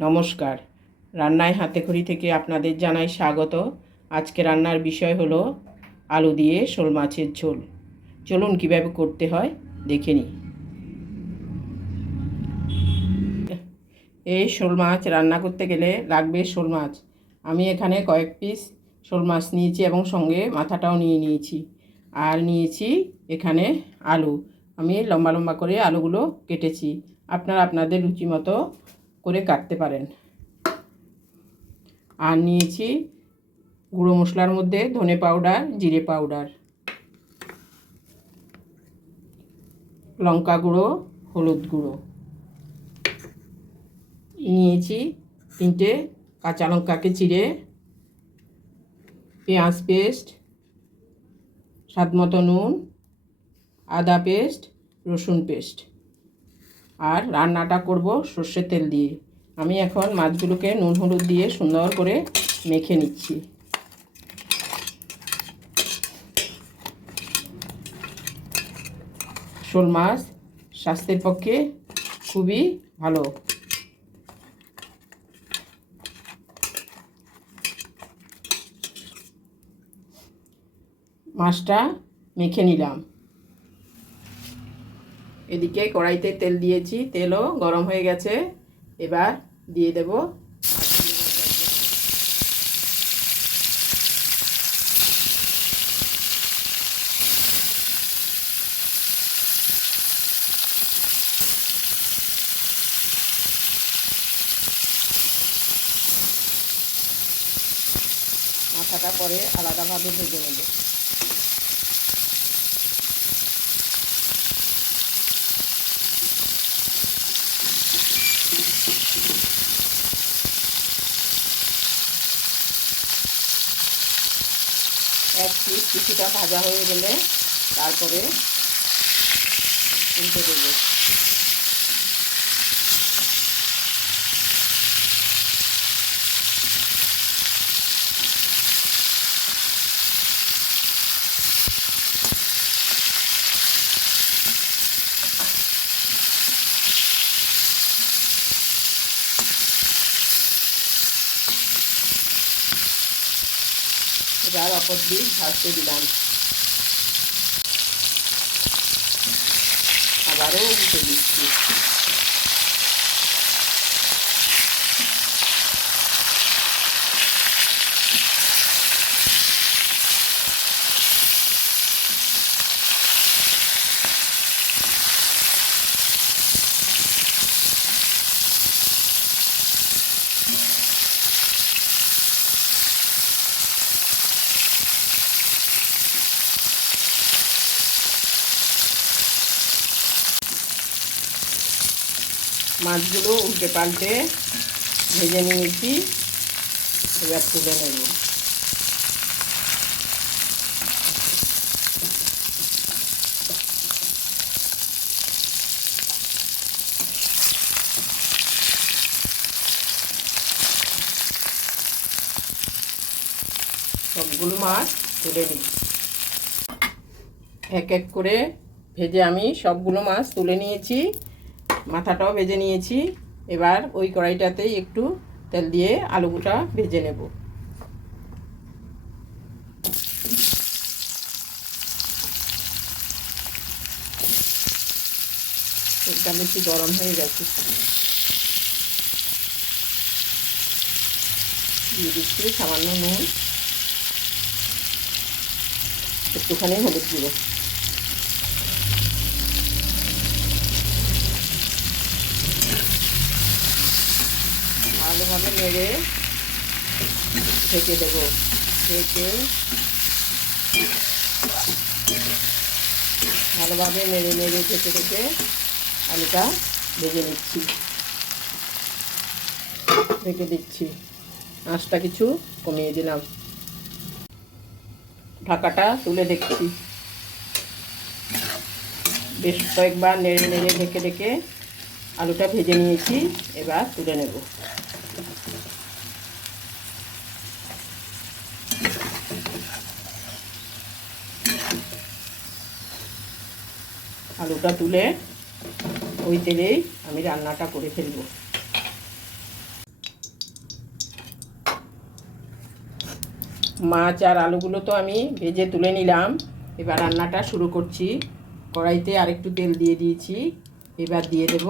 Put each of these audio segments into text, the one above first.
নমস্কার। রান্নায় হাতে খড়ি থেকে আপনাদের জানাই স্বাগত। আজকে রান্নার বিষয় হলো আলু দিয়ে শোল মাছের ঝোল। চলুন কীভাবে করতে হয়, দেখে নিই। এই শোল মাছ রান্না করতে গেলে লাগবে শোল মাছ। আমি এখানে কয়েক পিস শোল মাছ নিয়েছি এবং সঙ্গে মাথাটাও নিয়ে নিয়েছি। আর নিয়েছি এখানে আলু। আমি লম্বা লম্বা করে আলুগুলো কেটেছি। আপনারা আপনাদের রুচি মতো করে কাটতে পারেন। আর নিয়েছি গুঁড়ো মশলার মধ্যে ধনে পাউডার, জিরে পাউডার। লঙ্কা গুঁড়ো, হলুদ গুঁড়ো। নিয়েছি তিনটে কাঁচা লঙ্কাকে চিড়ে, পেঁয়াজ পেস্ট, স্বাদ মতো নুন, আদা পেস্ট, রসুন পেস্ট। আর রান্নাটা করব সর্ষের তেল দিয়ে। আমি এখন মাছগুলোকে নুন হলুদ দিয়ে সুন্দর করে মেখে নিচ্ছি। শোল মাছ স্বাস্থ্যের পক্ষে খুবই ভালো। মাছটা মেখে নিলাম। এদিকে কড়াইতে তেল দিয়েছি, তেলও গরম হয়ে গেছে। এবার দিয়ে দেব মাথাটা পরে আলাদাভাবে ভেজে নেব। এক পিস কিছুটা ভাজা হয়ে গেলে তারপরে উল্টে দেবো। এবার অপর দিক ভাজতে দিলাম আবারও উঠে দিচ্ছি মাছগুলো উল্টে পাল্টে ভেজে নিয়েছি। এবার তুলে নেব। সবগুলো মাছ তুলে নিচ্ছি এক এক করে ভেজে আমি সবগুলো মাছ তুলে নিয়েছি। মাথাটাও ভেজে নিয়েছি। এবার ওই কড়াইটাতেই একটু তেল দিয়ে আলুগুটা ভেজে নেব। তেলটা বেশি গরম হয়ে গেছে। দিয়ে দিচ্ছি সামান্য নুন। একটুখানি হলুদ গুঁড়ো। ভালোভাবে নেড়ে ঢেকে দেবো। ঢেকে ভালোভাবে নেড়ে নেড়ে ঢেকে ঢেকে আলুটা ভেজে নিচ্ছি। ঢেকে দিচ্ছি। আঁচটা কিছু কমিয়ে দিলাম। ঢাকাটা তুলে দেখছি। বেশ কয়েকবার নেড়ে নেড়ে ঢেকে ঢেকে আলুটা ভেজে নিয়েছি, এবার তুলে নেব। আলুটা তুলে ওই তেলেই আমি রান্নাটা করে ফেলব। মাছ আর আলুগুলো তো আমি ভেজে তুলে নিলাম। এবার রান্নাটা শুরু করছি। কড়াইতে আরেকটু তেল দিয়ে দিয়েছি। এবার দিয়ে দেব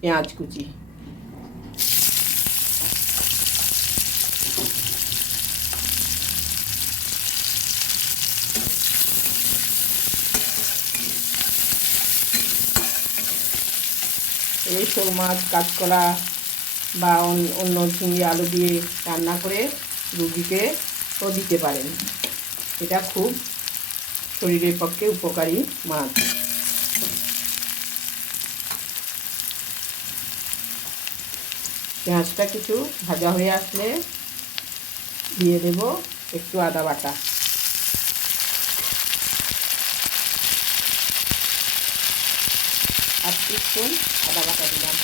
পেঁয়াজ কুচি। এই শোল মাছ, কাঁচকলা বা অন- অন্য চিংড়ি আলু দিয়ে রান্না করে রুগীকে ও দিতে পারেন। এটা খুব শরীরের পক্ষে উপকারী মাছ। পেঁয়াজটা কিছু ভাজা হয়ে আসলে দিয়ে দেব একটু আদা বাটা। টিস্পুন আদা বাটা দিলাম।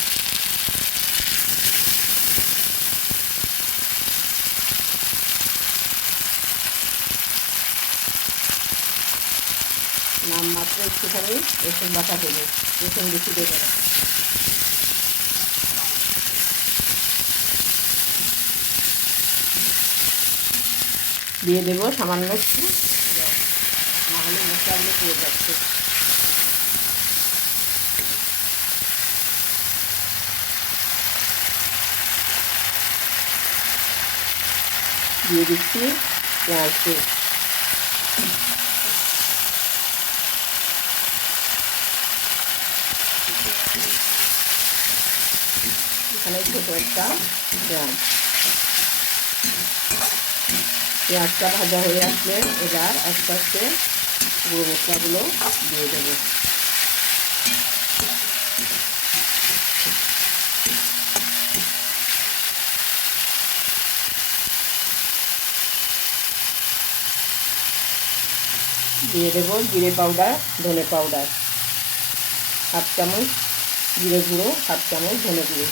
নাম মাত্র একটুখানি রসুন বাটা দেবো। রসুন বেশি দেবো না। দিয়ে দেবো সামান্য একটু। জল। না হলে মশলাগুলো পুড়ে যাচ্ছে। দিয়ে দিচ্ছি পেঁয়াজ এখানে ছোটো একটা পেঁয়াজ। পেঁয়াজটা ভাজা হয়ে আসলে এবার আস্তে আস্তে গুঁড়ো মশলাগুলো দিয়ে দেবো। দিয়ে দেবো জিরে পাউডার, ধনে পাউডার। হাফ চামচ জিরে গুঁড়ো, হাফ চামচ ধনে গুঁড়ো।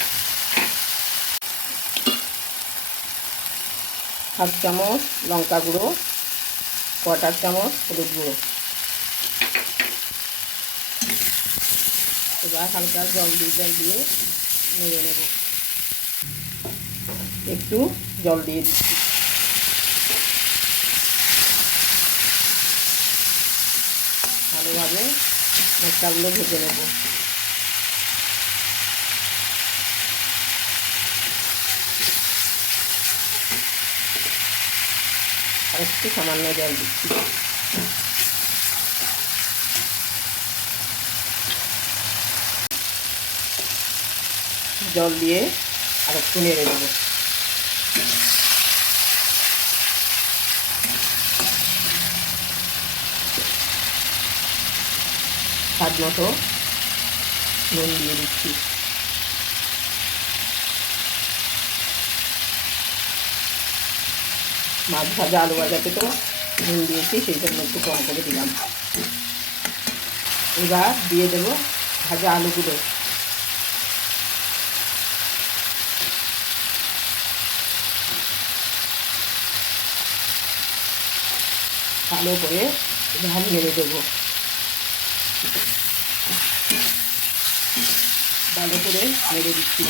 হাফ চামচ লঙ্কা গুঁড়ো, কোয়াটার চামচ হলুদ গুঁড়ো। এবার হালকা জল দিয়ে জল দিয়ে নেড়ে নেব। একটু জল দিয়ে দিচ্ছি। ভালোভাবে মশলাগুলো ভেজে নেব। আর একটু সামান্য জল দিচ্ছি। জল দিয়ে আর একটু নেড়ে দেবো স্বাদ মতো নুন দিয়ে দিচ্ছি। মাছ ভাজা, আলু ভাজাতে তো নুন দিয়েছি, সেই জন্য একটু কম করে দিলাম। এবার দিয়ে দেবো ভাজা আলুগুলো। ভালো করে এবার নেড়ে দেবো। ভালো করে নেড়ে দিচ্ছি।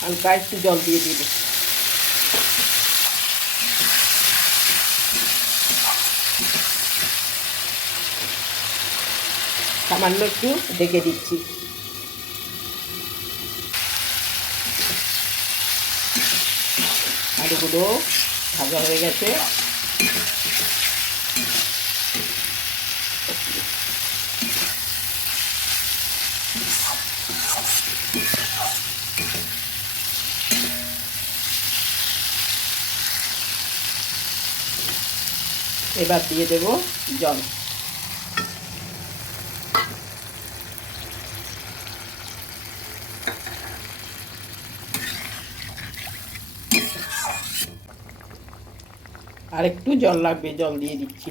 হালকা একটু জল দিয়ে দিব। সামান্য একটু ডেকে দিচ্ছি। আলুগুলো ভাজা হয়ে গেছে। এবার দিয়ে দেব জল। আর একটু জল লাগবে, জল দিয়ে দিচ্ছি।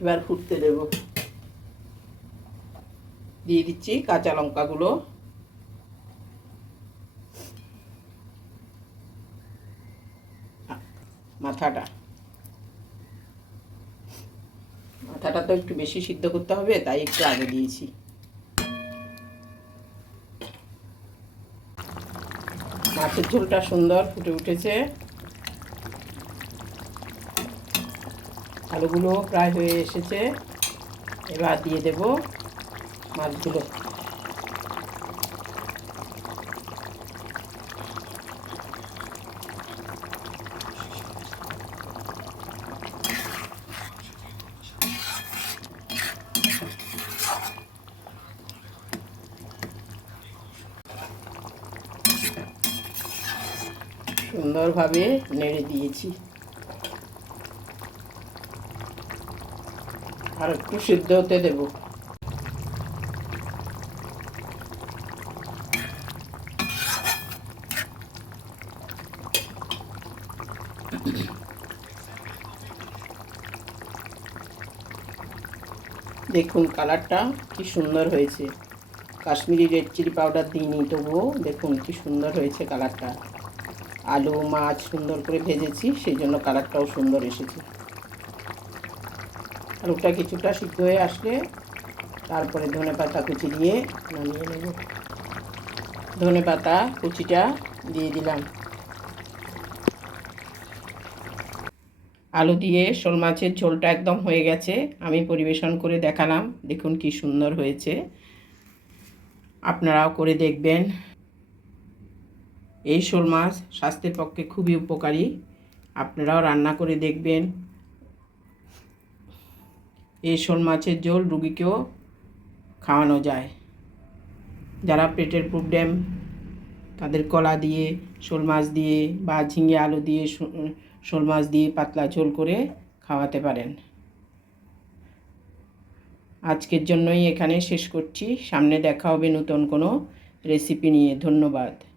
এবার ফুটতে দেব। দিয়ে দিচ্ছি কাঁচা লঙ্কাগুলো। মাথাটা। মাথাটা তো একটু বেশি সিদ্ধ করতে হবে, তাই একটু আগে দিয়েছি। মাছের ঝোলটা সুন্দর ফুটে উঠেছে। আলুগুলো প্রায় হয়ে এসেছে। এবার দিয়ে দেব মাছগুলো। সুন্দরভাবে নেড়ে দিয়েছি। আর একটু সিদ্ধ হতে দেব। দেখুন, কালারটা কি সুন্দর হয়েছে। কাশ্মীরি রেড চিলি পাউডার দিইনি তবুও দেখুন কি সুন্দর হয়েছে কালারটা। আলু, মাছ সুন্দর করে ভেজেছি, সেই জন্য কালারটাও সুন্দর এসেছে। আলুটা কিছুটা সিদ্ধ হয়ে আসলে তারপরে ধনে পাতা কুচি দিয়ে নামিয়ে নেব। ধনে পাতা কুচিটা দিয়ে দিলাম। আলু দিয়ে শোল মাছের ঝোলটা একদম হয়ে গেছে, আমি পরিবেশন করে দেখালাম। দেখুন কি সুন্দর হয়েছে। আপনারাও করে দেখবেন। এই শোল মাছ স্বাস্থ্যের পক্ষে খুবই উপকারী। আপনারাও রান্না করে দেখবেন। এই শোল মাছের ঝোল রুগীকেও খাওয়ানো যায়। যারা পেটের প্রবলেম, তাদের কলা দিয়ে, শোল মাছ দিয়ে বা ঝিঙে আলু দিয়ে শোল মাছ দিয়ে পাতলা ঝোল করে খাওয়াতে পারেন। আজকের জন্যই এখানে শেষ করছি। সামনে দেখা হবে নতুন কোনো রেসিপি নিয়ে। ধন্যবাদ।